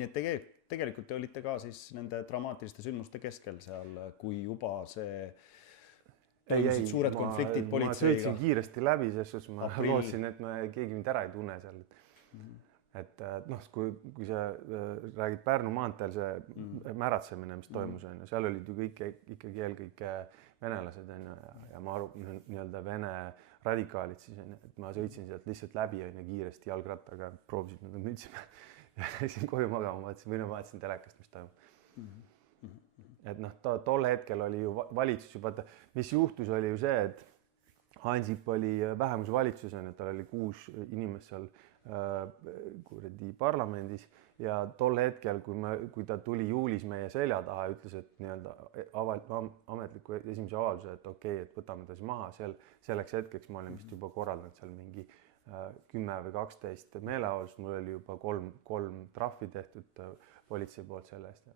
nii et tegelikult te olite ka siis nende dramaatiliste sündmuste keskel seal, kui juba see suured konfliktid ma politseiga. sõitsin kiiresti läbi, sest suhtes ma lootsin, et keegi mind ära ei tunne seal. Et noh, kui sa räägid Pärnu maanteel see märatsemine, mis toimus, seal olid ju ikkagi eelkõige venelased ja ma aru, nii-öelda vene radikaalid siis, et ma sõitsin sealt lihtsalt läbi kiiresti jalgrattaga, proovisin nad mütsime ja läksin koju magama, vaatasin telekast, mis toimub. Et noh, tol hetkel oli ju valitsus juba, mis juhtus, oli ju see, et Ansip oli vähemusvalitsus, tal oli 6 inimest seal parlamendis ja tol hetkel, kui ta tuli juulis meie selja taha ja ütles, et nii-öelda ametliku esimese avalduse, et okei, et võtame ta siis maha, selleks hetkeks ma olin vist juba korraldanud seal mingi 10 või 12 meeleavaldust, mul oli juba 3 trahvi tehtud politsei poolt selle eest.